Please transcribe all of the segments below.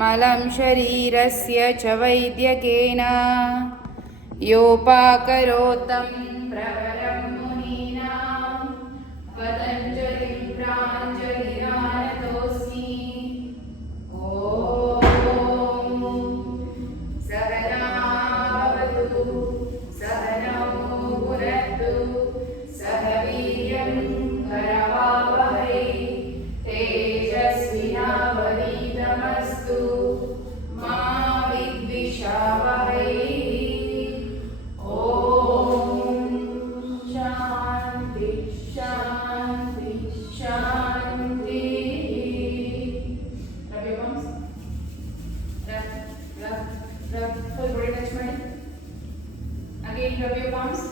मलं शरीरस्य च वैद्यकेन योपाकरोतं प्रवरं मुनीनां पतञ्जलिं प्राञ्जलिरानतोऽस्मि। ॐ सहना भवतु सहनौ भुनक्तु सह वीर्यं करवावहै तेजस्विनावधीतमस्तु मा विद्विषावहै। ॐ शान्ति शान्ति शान्तिः। Rub your palms. Rub. Full body touch ಮಾಡಿ. Again rub your palms.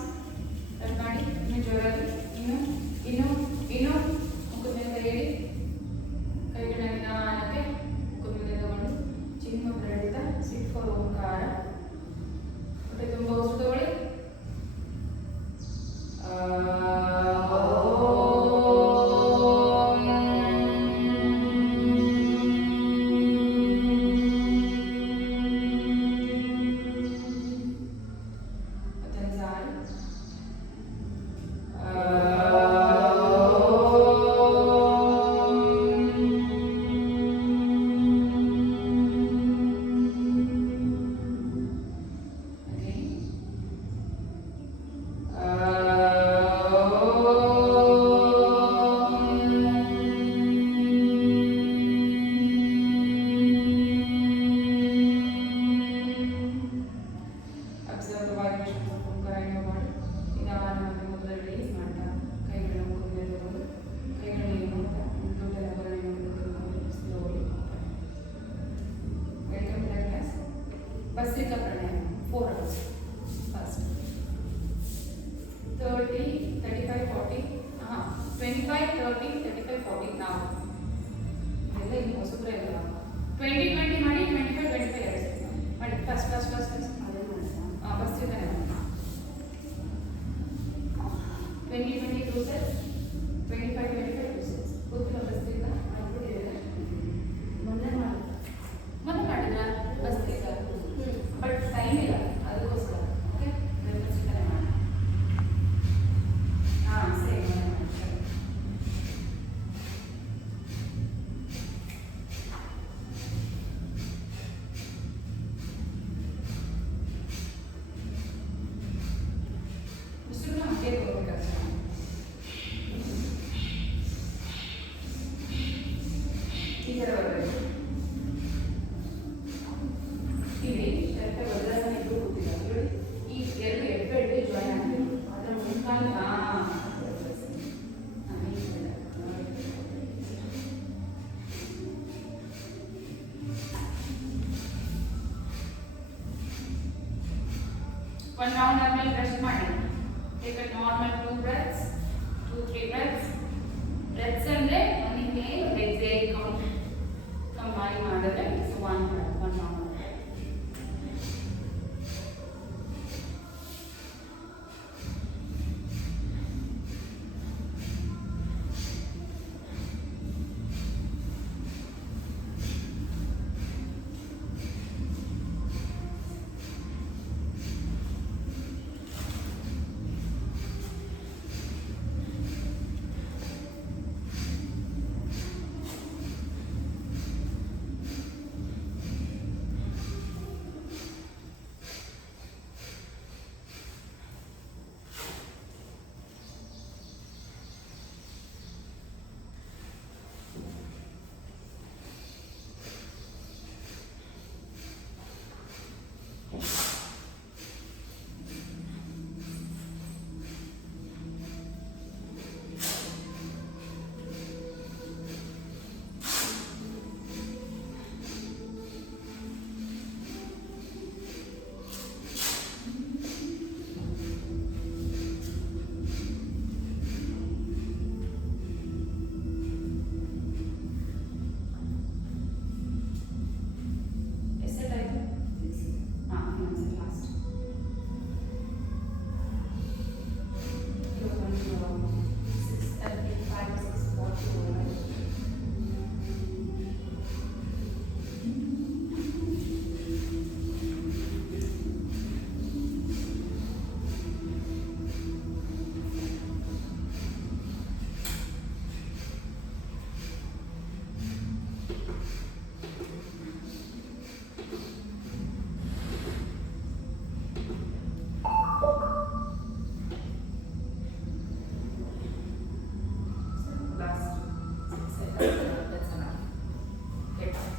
Touch ಮಾಡಿ. ಇನ್ನು ಜೋರಾಗಿ. ಇನ್ನು ಮುಖದ ಮೇಲೆ ಕೈ ಇಡಿ. ಕೈಗಳನ್ನ ನಿಧಾನಕ್ಕೆ ಮುಖದ ಮೇಲೆ ತಗೊಂಡು ಚಿನ್ನ ಬೆರಳಿಂದ ಸಿಟ್ ಫಾರ್ ಓಂಕಾರ. ಹೊಟ್ಟೆ ತುಂಬ ಉಸಿರು ತಗೊಳ್ಳಿ. Vasika pranayam 4 hours first 30 35 40 25 30 35 40 now ಎಲ್ಲ ಇನ್ನು ಹೊಸಬ್ರೆ ಇಲ್ಲ 20 20 ಮಾಡಿ 25 25 ಎರಡು ಮಾಡಿ ಫಸ್ಟ್ ಅದೇ ಮಾಡಿ ಫಸ್ಟ್ ಇದಾನೆ 20 20 2 sets 25 25 2 sets ಕೂತ್ಕೊಳ್ಳೋ ಫಸ್ಟ್ ಇಂದ ಮಾಡ್ಬಿಟ್ಟಿದ್ದೀರಾ ಮೊನ್ನೆ ಮಾಡಿದ್ರ ಫಸ್ಟ್ ಇಂದ ಬಟ್ ಟೈಮ್ ಇಲ್ಲ ಅದಕ್ಕೋಸ್ಕರ ಓಕೆ ಚಿಕನ್ ಮಾಡಿ ಸೇಮ್ ಇಷ್ಟು ಹಾಗೆ ಹೋಗ್ಬೇಕು ಈ ಥರ ಬರಬೇಕು ಇಲ್ಲಿ ವಜ್ರಾಸನ ಇದ್ದು ಕೂತಿಲ್ಲ ಈ ಎರಡು ಎಡ್ಡು ಜಾಯಿನ್ ಆಗ್ತೀವಿ ಅದರ ಮುನ್ಕಾಲ one round normal breath ಮಾಡಿ take a normal 2 breaths 2-3 breaths ಅಂದ್ರೆ one inhale exhale count combine ಮಾಡಿದ್ರೆ it's one breath one round. Last 6 seconds. That's enough. Get down.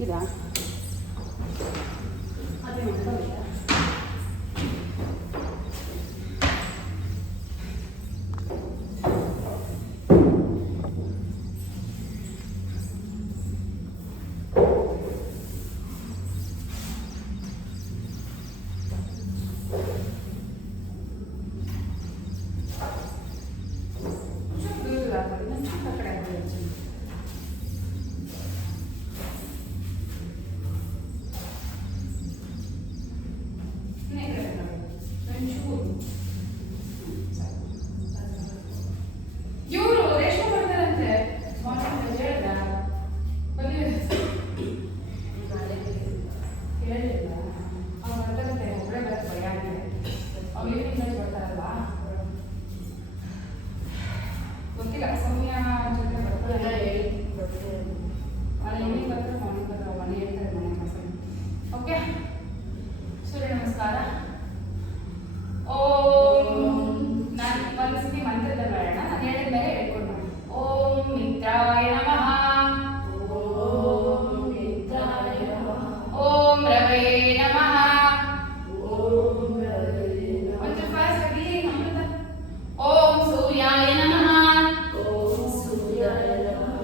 ಇದಾ ಅದೇ ಮಾಡ್ತಾ ಇವರು ರೇಷ್ಮೆ ಬರ್ತಾರಂತೆ ಹೇಳಿಲ್ಲ ಅವ್ರು ಬರ್ತಾರಂತೆ ಒಬ್ಬರೇ ಬರಕ್ಕೆ ಭಯ ಆಗಿದೆ ಅವ್ರು ಈವ್ನಿಂಗ್ ಬರ್ತಾರಲ್ವಾ ಗೊತ್ತಿಲ್ಲ ಸಮಯ ಜೊತೆ ಬರ್ತಾರೆ ಹೇಳಿ ಅಲ್ಲಿ ಈವ್ನಿಂಗ್ ಬರ್ತಾರೆ ಮಾರ್ನಿಂಗ್ ಬರ್ತಾರೆ ಮನೆ ಹೇಳ್ತಾರೆ ಮನೆ ಮಸಾಲೆ ಓಕೆ ಸೂರ್ಯ ನಮಸ್ಕಾರ ಓಂ ನಾನು ಒಂದು ಸತಿ ಮಂತ್ರದಲ್ಲಿ ಮಾಡೋಣ ನಾನು ಹೇಳಿದ ಮೇಲೆ ಹೇಳ್ಕೊಂಡು ಮಾಡಿ ಓಂ ಮಿತ್ರಾಯ ನಮಃ ಓಂ ಮಿತ್ರಾಯ ನಮಃ ಓಂ ರವೇ ನಮಃ ಓಂ ರವೇ ನಮಃ ಒಂದು ಫಾಸ್ಟ್ ಆಗಿ ಅಮೃತ ಓಂ ಸೂರ್ಯಾಯ ನಮಃ ಓಂ ಸೂರ್ಯಾಯ ನಮಃ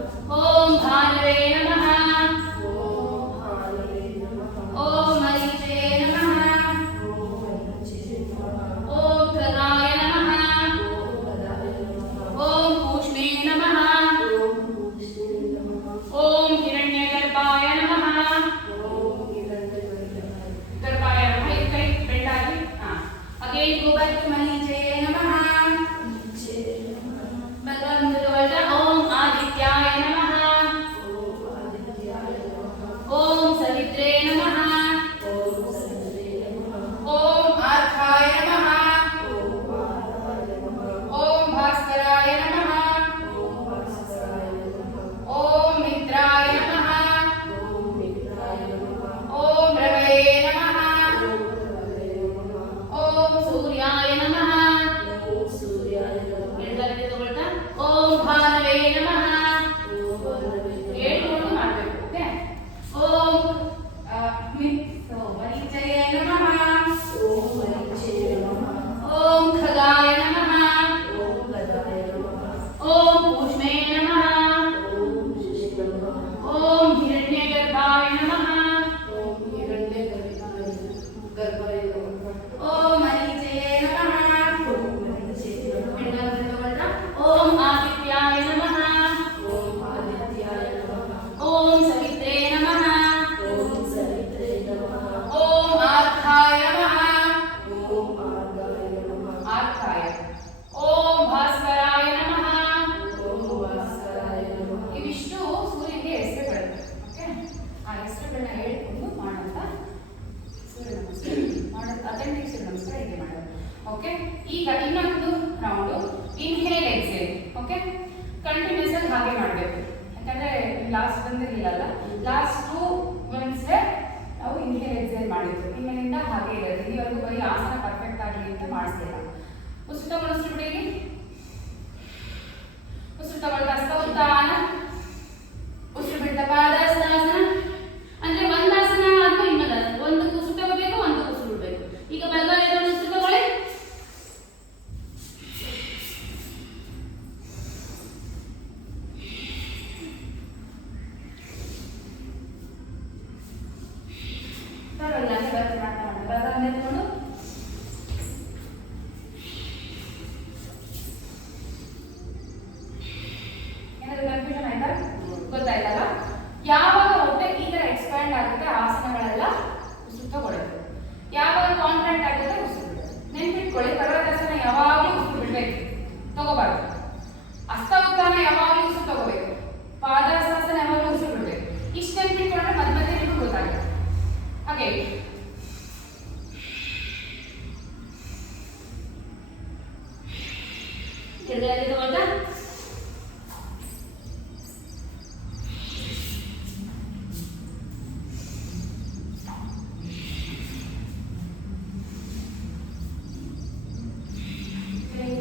ಓಂ ಭಾನುವೇ ನಮಃ ಓಂ ಭಾನುವೇ ನಮಃ ಓಂ ಮರೀಚೇ ನಮಃ ಓಂ ಖಗಾಯ ನಮಃ ಓಂ ಕೂಷ್ಮೇ ನಮಃ ಓಂ ಹಿರಣ್ಯಗರ್ಭಾಯ ನಮಃ ಗರ್ಭಾಯ ನಮಃ ಈ ಕೈ ಬೆಂಡಾಗಿ ಅಗೇನ್ ಗೋ ಬ್ಯಾಕ್ ಟು ಮರೀಚೇ ನಮಃ ಓಂ ಆದಿತ್ಯಾಯ ನಮಃ ಓಂ ಸವಿತ್ರೇ ನಮಃ ಓಂ ಆರ್ಕಾಯ ನಮಃ ಓಂ ಭಾಸ್ಕರಾಯ ನಮಃ ಓಂ ಮಿತ್ರಾಯ ನಮಃ ಓಂ ರವೇ ನಮಃ ಓಂ ಸೂರ್ಯಾಯ ನಮಃ ಎಲ್ಲರಿಗೆ ತಗೊಳ್ತಾ ಓಂ ಭಾನುವೇ ನಮಃ ಹೇಳ್ಕೊಂಡು ಮಾಡಬೇಕು ಓಕೆ ಓಂ ಮರೀಚಯೇ ನಮಃ ಓಂ ಖಗಾಯ ನಮಃ ಓಂ ಕೂಷ್ಮೇ ನಮಃ ಓಂ ಹಿರಣ್ಯಗರ್ಭಾಯ ನಮಃ ಓಂ ಮರೀಚಯೇ ನಮಃ ಓಂ ಆದಿತ್ಯಾಯ ನಮಃ ಓಂ ಸವಿತ್ರೇ ನಮಃ ಓಂ ಆರ್ಕಾಯ ನಮಃ ಆರ್ಕಾಯ ಓಂ ಭಾಸ್ಕರಾಯ ನಮಃ ಇವಿಷ್ಟು ಸೂರ್ಯನಿಗೆ ಹೆಸರುಗಳು ಓಕೆ ಆ ಹೆಸರುಗಳನ್ನ ಹೇಳಿಕೊಂಡು ಮಾಡೋಂಥ ಸೂರ್ಯ ನಮಸ್ಕಾರ ಮಾಡೋದು ಅಥೆಂಟಿಕ್ ಸೂರ್ಯ ನಮಸ್ಕಾರ ಹೀಗೆ ಮಾಡೋದು ಓಕೆ ಈಗ ಇನ್ನೊಂದು round inhale exhale okay continuous ಆಗಿ ಹಾಗೆ ಮಾಡಬೇಕು ಯಾಕಂದ್ರೆ ಲಾಸ್ಟ್ ಬಂದಿರಲಿಲ್ಲ ಲಾಸ್ಟ್ 2 ಮಂತ್ಸ್ಗೆ ನಾವು ಇನ್ಹೇಲ್ ಎಕ್ಸೇಲ್ ಮಾಡಿದ್ವಿ ಇನ್ಮೇಲಿಂದ ಹಾಗೆ ಇರುತ್ತೆ ಇಲ್ಲಿವರೆಗೂ ಬರೀ ಆಸನ ಪರ್ಫೆಕ್ಟ್ ಆಗಲಿ ಅಂತ ಮಾಡಿಸ್ಲಿಲ್ಲ ಉಸಿರು ತಗೊಂಡು ಉಸಿರು ಬಿಡಿ ಉಸಿರು ತಗೊಳ್ತಾ ಹಸ್ತೋತ್ಥಾನ ಉಸಿರು ಬಿಡ್ತಾ ಪಾದಹಸ್ತಾಸನ ಅಂದ್ರೆ ಒಂದು ಆಸನ ಆದ್ಮೇಲೆ ಇನ್ನೊಂದು ಆಸನ ಒಂದು ಉಸಿರು ತಗೋಬೇಕು ಒಂದು ಉಸಿರು ಬಿಡಬೇಕು ಈಗ ಬಲಗೈ ಉಸಿರು ತಗೊಳ್ಳಿ ಕನ್ಫ್ಯೂಷನ್ ಆಯ್ತಾ ಗೊತ್ತಾಯ್ತಲ್ಲ ಯಾವಾಗ ಹೊಟ್ಟೆ ಈ ತರ ಎಕ್ಸ್ಪ್ಯಾಂಡ್ ಆಗುತ್ತೆ ಆಸನಗಳೆಲ್ಲ ಉಸಿರು ತಗೊಳ್ಳೋದು ಯಾವಾಗ ಕಾನ್ಫಿಡೆಂಟ್ ಆಗುತ್ತೆ ಉಸಿರು ಬಿಡೋದು ನೆನ್ಪಿಟ್ಕೊಳ್ಳಿ ಪರ್ವತಾಸನ ಯಾವಾಗಲೂ ಉಸಿರು ಬಿಡ್ಬೇಕು ತಗೋಬಾರ್ದು ಹಸ್ತೋತ್ಥಾನ ಯಾವಾಗಲೂ ಉಸಿರು ತಗೋಬೇಕು ಪಾದಹಸ್ತಾಸನ ಯಾವಾಗಲೂ ಉಸಿರು ಬಿಡ್ಬೇಕು ಇಷ್ಟು ನೆನ್ಪಿಟ್ಕೊಂಡ್ರೆ ಮಧ್ಯ ಮಧ್ಯೆ ನಿಮ್ಗೆ ಗೊತ್ತಾಗುತ್ತೆ ಹಾಗೆ ಎದುರಾಗಿ ತಗೊಳ್ತಾ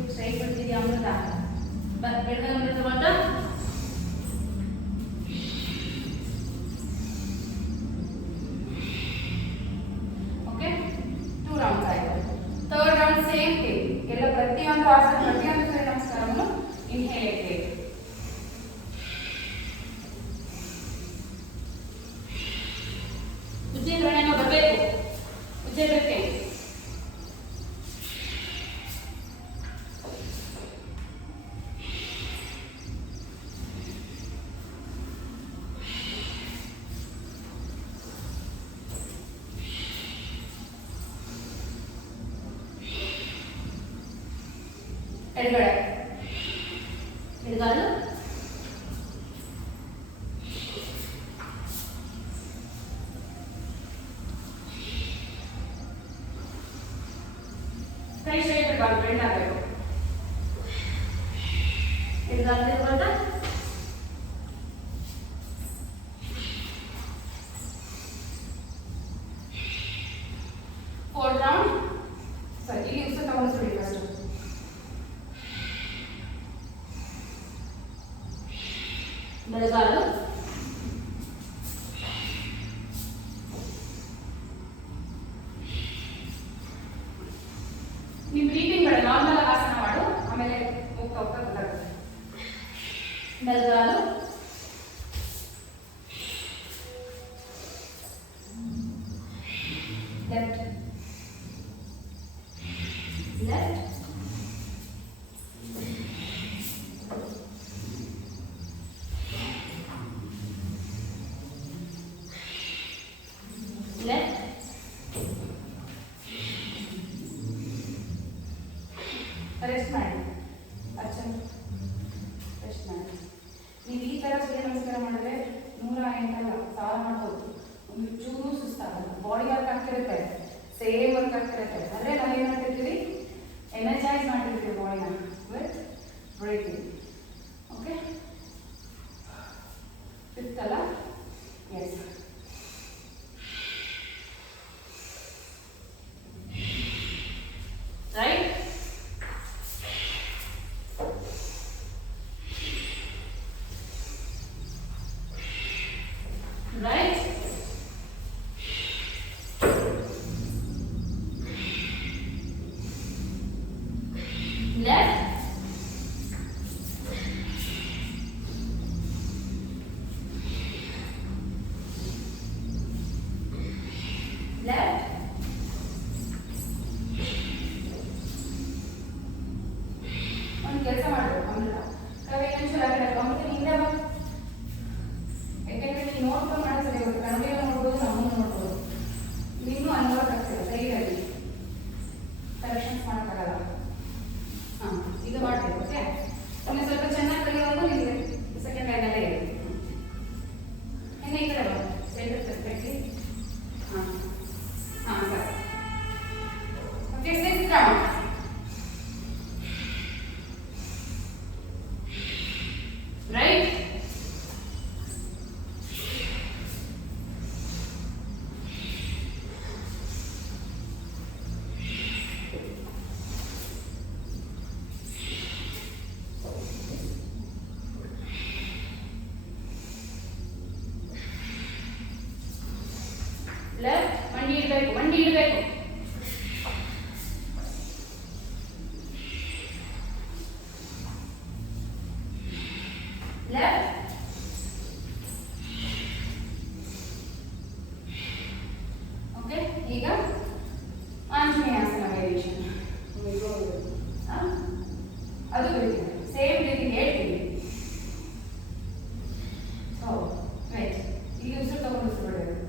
ಸ್ಟ್ರೈಟ್ ಬರ್ತಿದ್ಯಾ ಅಮೃತ ಬೆಳಗ್ಗೆ ಅಮೃತ ತಗೊಳ್ತಾ stay breathing. ಎಡಗಡೆ ಎಡಗಾಲು ಕೈ ಸ್ಟ್ರೈಟ್ ಇರಬಾರ್ದು, ಬೆಂಡ್ ಆಗಬೇಕು. ಎಡಗಾಲು ಇರಬಾರ್ದ, ಫೋರ್ತ್ ರೌಂಡ್. ಸರಿ, ಇಲ್ಲಿ ಉಸಿರು ತಗೊಂಡ್ಬಿಡಿ ಫಸ್ಟ್. ಬೆಳಗಾಲು ನೀವು ಬ್ರೀತಿಂಗ್ ಬೇಡ, ನಾರ್ಮಲ್ ಆಸನ ಮಾಡು, ಆಮೇಲೆ ಹೋಗ್ತಾ ಹೋಗ್ತಾ ಗೊತ್ತಾಗುತ್ತೆ. ಬೆಳಗಾಲು ಲೆಫ್ಟ್ ಲೆಫ್ಟ್ left, rest ಮಾಡಿ. ಅಚ್ಚಾ ರೆಸ್ಟ್ ಮಾಡಿ. ನೀವು ಈ ಥರ ಸೂರ್ಯ ನಮಸ್ಕಾರ ಮಾಡಿದ್ರೆ 108 ಅಲ್ಲ 1000 ಮಾಡ್ಬೋದು. ಒಂದು ಚೂರು ಸುಸ್ತಾಗಲ್ಲ, ಬಾಡಿ ವರ್ಕ್ ಆಗ್ತಿರುತ್ತೆ, ಸೇಮ್ ವರ್ಕ್ ಆಗ್ತಿರುತ್ತೆ. ಅಂದರೆ ನಾವು ಏನು ಮಾಡ್ತಿರ್ತೀವಿ, ಎನರ್ಜೈಸ್ ಮಾಡ್ತಿರ್ತೀವಿ ಬಾಡಿನ ವಿತ್ ಬ್ರೀತಿಂಗ್. ಓಕೆ, ಫಿಫ್ತ್ ಅಲ್ಲ? S. Right? Right? Left? Left? ಕೆಲಸ ಮಾಡಬೇಕು ಅಮೃತ. ಕವಿಯಂಚೂರಾಗಬೇಕು ಅಮೃತ, ನಿಂದ ಯಾಕೆಂದ್ರೆ ನೀವು ನೋಡ್ಕೊಂಡು ಮಾಡೋ ಸರಿ ಹೋಗುತ್ತೆ. ಕಣ್ಣಿಗೆ ನೋಡ್ಬೋದು, ನಮ್ಮನ್ನು ನೋಡ್ಬೋದು. ಇನ್ನೂ ಅನುಭವ ಆಗ್ತಿದೆ ಸೈಡಲ್ಲಿ ಕರೆಕ್ಷನ್ಸ್ ಮಾಡೋಕ್ಕಾಗಲ್ಲ. ಹಾಂ, ಈಗ ಮಾಡಬೇಕು. ಓಕೆ, ಒಮ್ಮೆ ಸ್ವಲ್ಪ ಚೆನ್ನಾಗಿ ಕಲಿಯೋದು ನಿಮಗೆ ಸೆಕೆಂಡ್ ಲೈನಲ್ಲೇ ಇದೆ. ಇನ್ನು ಈ ಕಡೆ ಸೆಂಟರ್ ಪರ್ಸ್ಪೆಕ್ಟಿವ್. ಹಾಂ ಹಾಂ ಸರಿ. Okay, six round. Right? Left, ಮಂಡಿ ಇಡಬೇಕು, ಮಂಡಿ ಇಡಬೇಕು. Left. ಓಕೆ, ಈಗ ಆಂಜನೇಯಾಸನ ವೇರಿಯೇಷನ್. ಅದು ಬ್ರೀತಿಂಗ್, ಸೇಮ್ ಬ್ರೀತಿಂಗ್ ಹೇಳ್ತೀವಿ. ಸೊ ರೈಟ್, ಇಲ್ಲಿ ಉಸಿರು ತಗೊಂಡು ಉಸಿರು ಬಿಡಬೇಕು.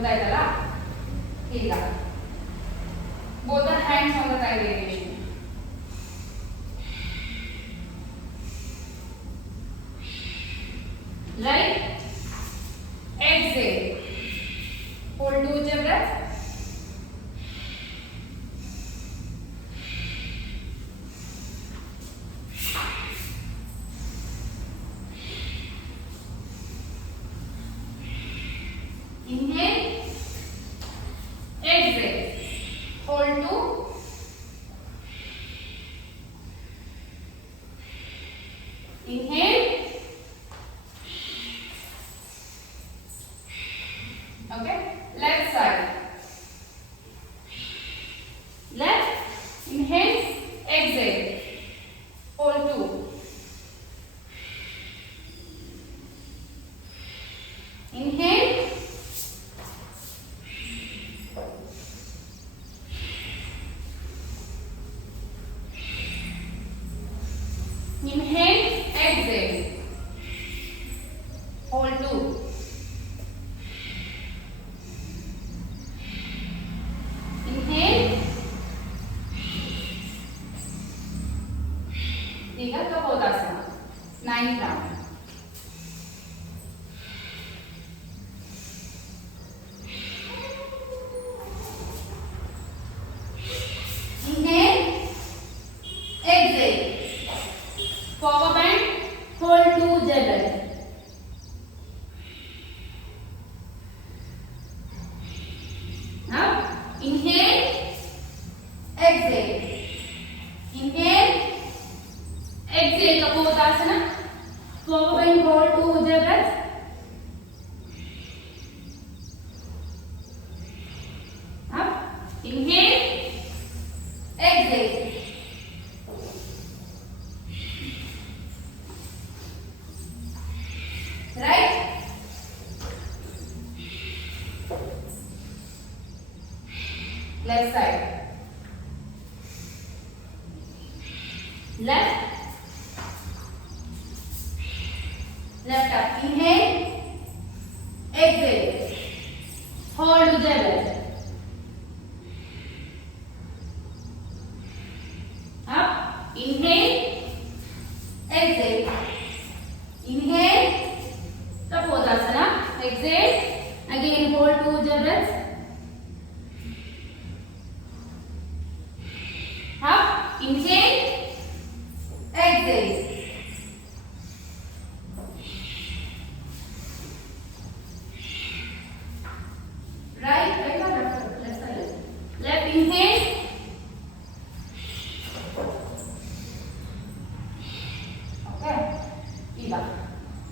ಗೊತ್ತಾಯ್ತಲ್ಲ? ಈಗ both the hands on the thigh variation. Right? Exhale. Hold 2 deep breaths. Inhale. Exhale. Hold 2. Inhale. Okay. Left side. Left. Inhale. Exhale. Hold 2. Inhale. Inhale, exhale. Hold 2. Inhale. ಈಗ ಕಪೋತಾಸನ 9th round. Inhale, exhale. Forward bend, hold 2 jabber. Now, inhale, exhale. Inhale, exhale, Kapottasana. Forward bend, hold 2 jabbers. Up, inhale, exhale. Right? Left side. Left. Left up. Inhale. Exhale. Hold together. Up. Inhale. Exhale. Inhale. Kapottasana. Exhale. Again hold 2 jabbers. Up. Inhale. Exhale. Right or left? Left side. Left. Inhale. Okay. ಈಗ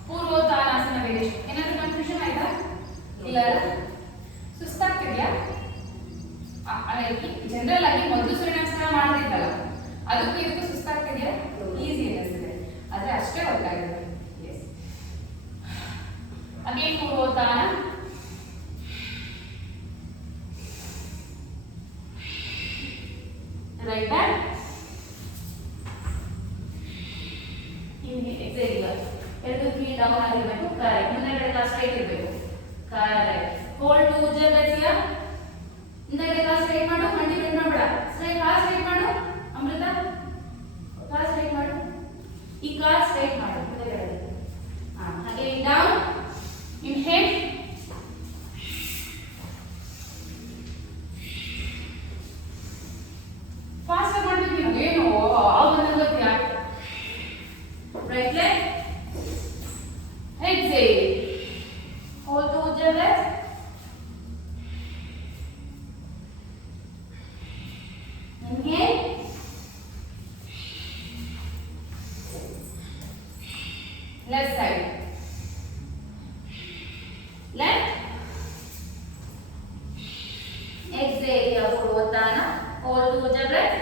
ಪೂರ್ವೋತ್ತಾನಾಸನ ವೇರಿಯೇಷನ್. ಏನಾದರೂ ಕನ್ಫ್ಯೂಷನ್ ಆಯ್ತಾ? ಇಲ್ಲ ಅಲ್ಲ? ಸುಸ್ತಾಗ್ತಿದ್ಯಾ? ಜನರಲ್ ಆಗಿ ಮೊದಲು ಸೂರ್ಯ ನಮಸ್ಕಾರ ಮಾಡ್ತಿದ್ದಲ್ಲ, ಅದಕ್ಕೂ ಇದಕ್ಕೂ ಸುಸ್ತಾಗ್ತಿದ್ಯಾ? ಈಸಿ ಅನ್ನಿಸ್ತದೆ, ಆದ್ರೆ ಅಷ್ಟೇ ಗೊತ್ತಾಗುತ್ತೆ. ಎಸ್. ಅಗೇನ್ ಪೂರ್ವೋತ್ತಾನ. Right back. ಎಕ್ಸೈಲ್ ಇಲ್ಲ, ಎರಡು ಕೀ ಡೌನ್ ಆಗಿರಬೇಕು. ಕರೆಕ್ಟ್. ಮುಂದೆಗಡೆ ಎಲ್ಲ ಸ್ಟ್ರೈಟ್ ಇರಬೇಕು. ಕರೆಕ್ಟ್. ಹೋಲ್ಡ್ 2 ಜಬರ್ಸ್ ಹಿಯರ್. ಮುಂದೆಗಡೆ ಕಾಲ್ ಸ್ಟ್ರೈಟ್ ಮಾಡು. ಮಂಡಿ ಬೆಂಡ್ ಮಾಡಬೇಡ. ಸ್ಟ್ರೈಟ್ ಕಾಲ್ ಸ್ಟ್ರೈಟ್ ಮಾಡು. ಅಮೃತ ಕಾಲ್ ಸ್ಟ್ರೈಟ್ ಮಾಡು. ಈ ಕಾಲ್ ಸ್ಟ್ರೈಟ್ ಮಾಡು ಮುಂದೆಗಡೆ. ಹಾಗೆ ಡೌನ್. ಇನ್ಹೇಲ್. ಫಾಸ್ಟ್ ಆಗಿ ಮಾಡ್ಬೇಕು ನೀವು. ಏನು ಆಗೋದು ಗೊತ್ತಿಲ್ಲ. Right leg. Exhale. Hold 2 jabbers. Inhale. Left side. Left. Exhale. Purvotana. Hold 2 jabbers.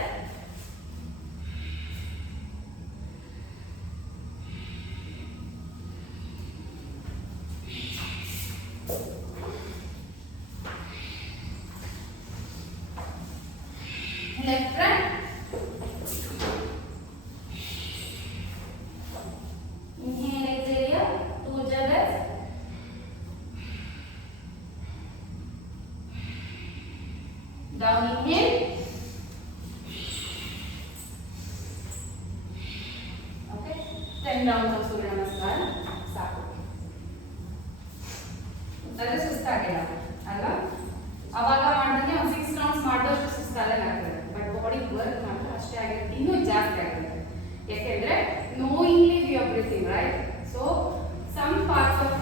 Left front. Inhale, exhale, 2 jabbers. down inhale, okay, 10 rounds of Surya Namaskar ಸಾಕು. ಅದೇ ಸುಸ್ತಾಗಿಲ್ಲ ಅಲ್ವಾ? ಅವಾಗ ಮಾಡಿದ್ರೆ ಒಂದು 6 ರೌಂಡ್ಸ್ ಮಾಡಿದಷ್ಟು ಸುಸ್ತಾದಾಗ ಆಗ್ತದೆ, ಬಟ್ ಬಾಡಿ ವರ್ಕ್ ಮಾತ್ರ ಅಷ್ಟೇ ಆಗಿರುತ್ತೆ, ಇನ್ನೂ ಜಾಸ್ತಿ ಆಗುತ್ತೆ. ಯಾಕೆಂದ್ರೆ knowingly we are breathing, right? So some parts of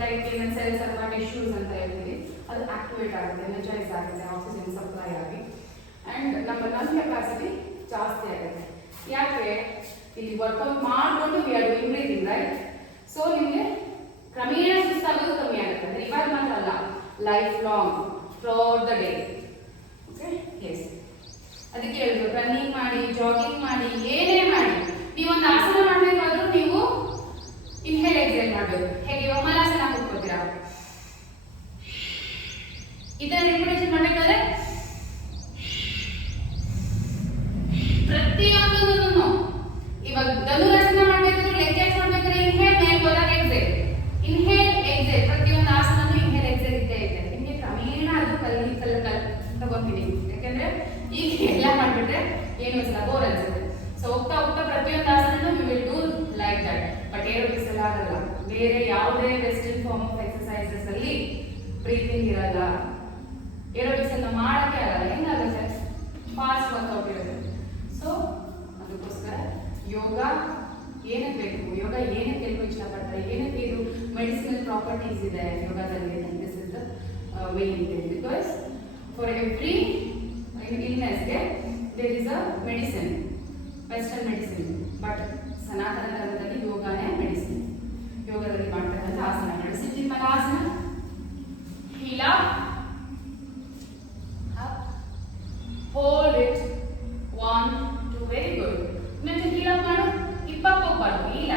like even cells ಅಥವಾ tissues ಅಂತ ಹೇಳ್ತೀವಿ, ಅದು ಆಕ್ಟಿವೇಟ್ ಆಗುತ್ತೆ, ಎನರ್ಜೈಸ್ ಆಗುತ್ತೆ, ಆಕ್ಸಿಜನ್ ಸಪ್ಲೈ ಆಗಿ, ಅಂಡ್ ನಮ್ಮ ಲಂಗ್ ಕೆಪಾಸಿಟಿ ಜಾಸ್ತಿ ಆಗುತ್ತೆ. ಯಾಕೆ? ಇಲ್ಲಿ ವರ್ಕೌಟ್ ಮಾಡಿಕೊಂಡು we are doing breathing, right? So ನಿಮಗೆ ಕ್ರಮೇಣ ಸುಸ್ತಾಗೋದು ಕಮ್ಮಿ ಆಗುತ್ತೆ, ಅಂದ್ರೆ ಇವಾಗ ಮಾತ್ರ ಅಲ್ಲ, life long throughout the day. Okay, yes. ಅದಕ್ಕೆ ಹೇಳಿದ್ರು ರನ್ನಿಂಗ್ ಮಾಡಿ, ಜಾಗಿಂಗ್ ಮಾಡಿ, ಏನೇ ಮಾಡಿ, ನೀವೊಂದು ಆಸನ ಮಾಡಬೇಕಾದ್ರೂ ನೀವು ಇನ್ಹೇಲ್ ಎಕ್ಸೇಲ್ ಮಾಡಬೇಕು. ಹೇಗೆ ವಮಾನಾಸನ ಕೂತ್ಕೋತೀರಾ, ಇದನ್ನ ರಿಪಿಟೇಷನ್ ಮಾಡಬೇಕಾದ್ರೆ ಪ್ರತಿಯೊಂದನ್ನು, ಇವಾಗ ಧನುರಾಸನ ಮಾಡಬೇಕಾದ್ರೆ ಲೆಗ್ ಕ್ಯಾಚ್ ಮಾಡಬೇಕಾದ್ರೆ ಇನ್ಹೇಲ್, ಮೇಲೆ ಹೋದಾಗ ಎಕ್ಸೇಲ್, ಇನ್ಹೇಲ್ ಎಕ್ಸೇಲ್, ಪ್ರತಿಯೊಂದು ಆಸನನೂ ಇನ್ಹೇಲ್ ಎಕ್ಸೇಲ್ ಇದ್ದೇ ಇದೆ. ನಿಮಗೆ ಕ್ರಮೇಣ ಅದು ಕಲ್ ತಗೊಂತೀನಿ, ಯಾಕಂದ್ರೆ ಈಗ ಎಲ್ಲ ಮಾಡ್ಬಿಟ್ರೆ ಏನು ಅನ್ಸಲ್ಲ, ಬೋರ್ ಅನ್ಸುತ್ತೆ. ಸೊ ಹೋಗ್ತಾ ಹೋಗ್ತಾ ಪ್ರತಿಯೊಂದು ಆಸನನೂ we will do like that. But aerobics ಎಲ್ಲ ಆಗಲ್ಲ, ಬೇರೆ ಯಾವುದೇ ವೆಸ್ಟರ್ನ್ ಫಾರ್ಮ್ ಆಫ್ ಎಕ್ಸರ್ಸೈಸಸ್ ಅಲ್ಲಿ ಬ್ರೀತಿಂಗ್ ಇರಲ್ಲ, ಏರೋಬಿಕ್ಸ್ ಎಲ್ಲ ಮಾಡಕ್ಕೆ ಆಗಲ್ಲ. ಹೆಂಗಾಗುತ್ತೆ? ಫಾಸ್ಟ್ ವರ್ಕೌಟ್ ಇರುತ್ತೆ. ಸೊ ಅದಕ್ಕೋಸ್ಕರ ಯೋಗ ಏನಕ್ಕೆ ಬೇಕು, ಯೋಗ ಏನಕ್ಕೆ ಎಲ್ಲರೂ ಇಷ್ಟಪಡ್ತಾರೆ, ಏನಕ್ಕೆ ಇದು ಮೆಡಿಸಿನಲ್ ಪ್ರಾಪರ್ಟೀಸ್ ಇದೆ ಯೋಗದಲ್ಲಿ, this is the main thing. Because for every ಇಲ್ನೆಸ್ಗೆ there is a medicine, western medicine, but ಸನಾತನ ಧರ್ಮದಲ್ಲಿ ಯೋಗನೇ ಮೆಡಿಸಿನ್. ಯೋಗದಲ್ಲಿ ಮಾಡ್ತಕ್ಕಂಥ ಆಸನಗಳು, ಸಿದ್ಧಿಮಲ ಆಸನ, ಹೀಲ, ಹೋಲ್ಡ್ ಇಟ್, 1 2, ವೆರಿ ಗುಡ್. ಮತ್ತೆ ಹೀಲ ಮಾಡು, ಇಪ್ಪಕ್ಕೆ ಹೋಗ್ಬಾರ್ದು, ಹೀಲ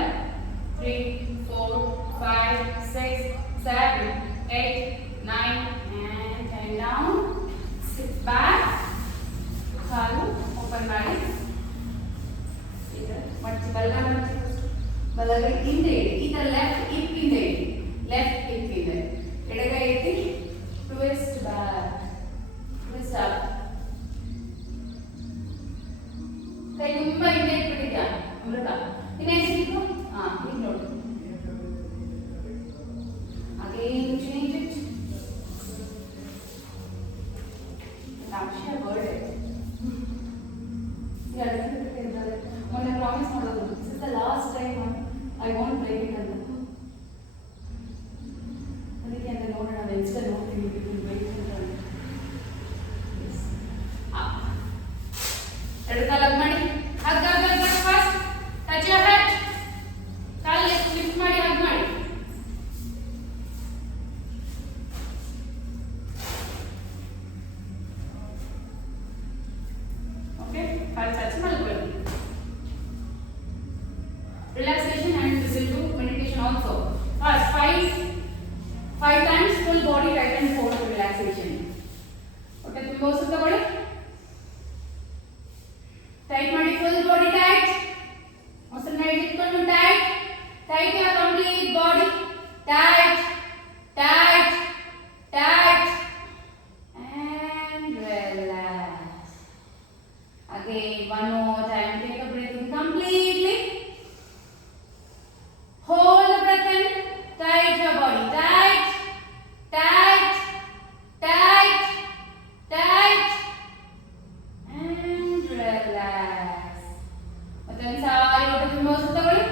3 4 5 6 7 8 9 and 10 down, sit back, ಕಾಲು ಓಪನ್ ಮಾಡಿ, ಬಲಗೈ ಹಿಂದೆ ಇಡಿ, ಈ ತರ ಲೆಫ್ಟ್ ಹಿಪ್ ಹಿಂದೆ ಇಡಿ, ಲೆಫ್ಟ್ ಹಿಪ್ ಹಿಂದೆ, ಎಡಗೈ ಎತ್ತಿ, ಟ್ವಿಸ್ಟ್ ಬ್ಯಾಕ್, ಟ್ವಿಸ್ಟ್ ಅಪ್, ಕೈ ತುಂಬಾ ಹಿಂದೆ ಇಟ್ಬಿಟ್ಟಿದ್ಯಾ ಅಮೃತ, ಇನ್ನ ಎಷ್ಟಿತ್ತು? ಈಗ ನೋಡಿ, ಅಗೇನ್ ಚೇಂಜ್ ಇಟ್, ಬರ್ಡ್ ಮೊನ್ನೆ ಪ್ರಾಮಿಸ್ ಮಾಡೋದು, this is the last time I want break it ಅಂತ. ಅದಕ್ಕೆ ಅಂತ ನೋಡೋಣ, ವೆನ್ಸ್ಡೇ ನೋಡ್ತೀನಿ ಬ್ರೇಕ್ ಅಂತ. ಎರಡು ಕಾಲು ಹಗ್ ಮಾಡಿ, hug first touch your head, ಕಾಲು ಲಿಫ್ಟ್ ಮಾಡಿ, ಹಗ್ ಮಾಡಿ. ಓಕೆ, ಕಾಲು ಟಚ್ ಮಾಡ್ಕೊಳ್ಳಿ. Relaxation and we will do meditation also. First, five times full body tight and hold relaxation. Okay, ತುಂಬಾ ಉಸಿರು ತಗೊಳ್ಳಿ, ಟೈಟ್ ಮಾಡಿ, ಫುಲ್ ಬಾಡಿ ಟೈಟ್, ಉಸಿರನ್ನ ಹಿಡಿದುಕೊಂಡು tight, tight your complete body, tight, tight, tight and relax. Again, one more time, take a breath in completely. Hold the breath in, tight your body, tight, tight, tight, tight and relax. ಮತ್ತೆ ಸಾರಿ ಹೊಟ್ಟೆ ತುಂಬ ಉಸಿರು ತಗೊಳ್ಳಿ,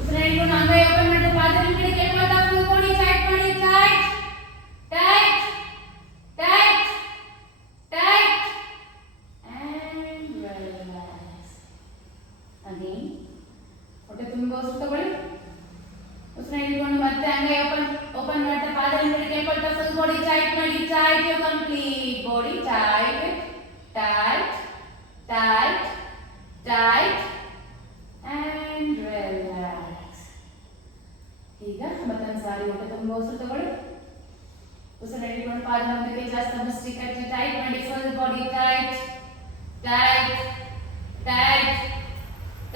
ಉಸಿರು ಹಿಡ್ಕೊಂಡು ಅಂಗೈ ಓಪನ್ ಮಾಡಿ, ಪಾದದ ಕಡೆ ಕೆಳಗೆ ಫುಲ್ ಬಾಡಿ ಟೈಟ್ ಮಾಡಿ, tight, tight, tight, tight and relax. Again, ಹೊಟ್ಟೆ ತುಂಬ ಉಸಿರು ತಗೊಳ್ಳಿ, ಉಸಿರು ಹಿಡ್ಕೊಂಡು ಮತ್ತೆ ಅಂಗೈ ಓಪನ್ ಮಾಡ್ತಾ, ಪಾದದ ಕಡೆ ಕೆಳಗೆ ಫುಲ್ ಬಾಡಿ ಟೈಟ್ ಮಾಡಿ, tight your complete body, tight, tight, tight, tight and relax. ಈಗ ಮತ್ತೊಂದು ಸಾರಿ ಹೊಟ್ಟೆ ತುಂಬ ಉಸಿರು ತಗೊಳ್ಳಿ, ಉಸಿರು ಹಿಡ್ಕೊಂಡು ಪಾದ ಮುಂದಕ್ಕೆ ಜಾಸ್ತಿ ಮುಷ್ಟಿ ಕಟ್ಟಿ ಟೈಟ್ ಮಾಡಿ, full body tight, tight, tight,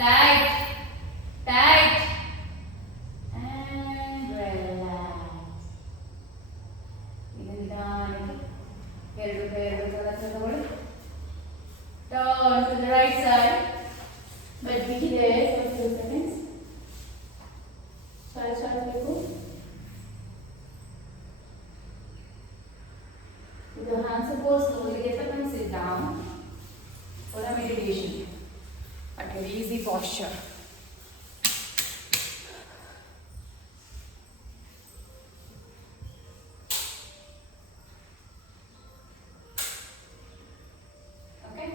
tight, tight and relax. ಈಗ ನಿಧಾನಕ್ಕೆ With your hands support, slowly get up and sit down for a meditation at your easy posture. Okay?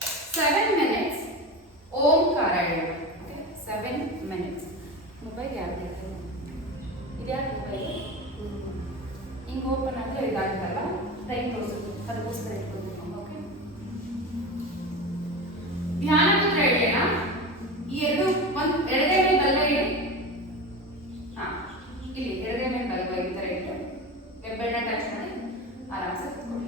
7 minutes Omkara yoga. Okay? 7 minutes. Mobile ಯಾರು ಇದ್ಯಾರು ಮೊಬೈಲ್ ಹಿಂಗೆ ಓಪನ್ ಆದರೆ ಇದಾಗಲ್ಲ ಟೈಮ್ ತೋರಿಸುತ್ತೆ ಅದಕ್ಕೋಸ್ಕರ ಇಟ್ಕೋಬೇಕು. ಓಕೆ, ಧ್ಯಾನ ಮುದ್ರೆ ಹಿಡಿಯೋಣ. ಈ ಎಡಗೈ ಮೇಲೆ ಬಲಗೈ ಇಡಿ. ಇಲ್ಲಿ ಎಡಗೈ ಮೇಲೆ ಬಲಗೈ ಈ ಥರ ಇಟ್ಟು ಬೆಬ್ಬೆಣ್ಣ ಟಚ್ ಮಾಡಿ ಆರಾಮ್ಸೆ ಕೂತ್ಕೊಳ್ಳಿ.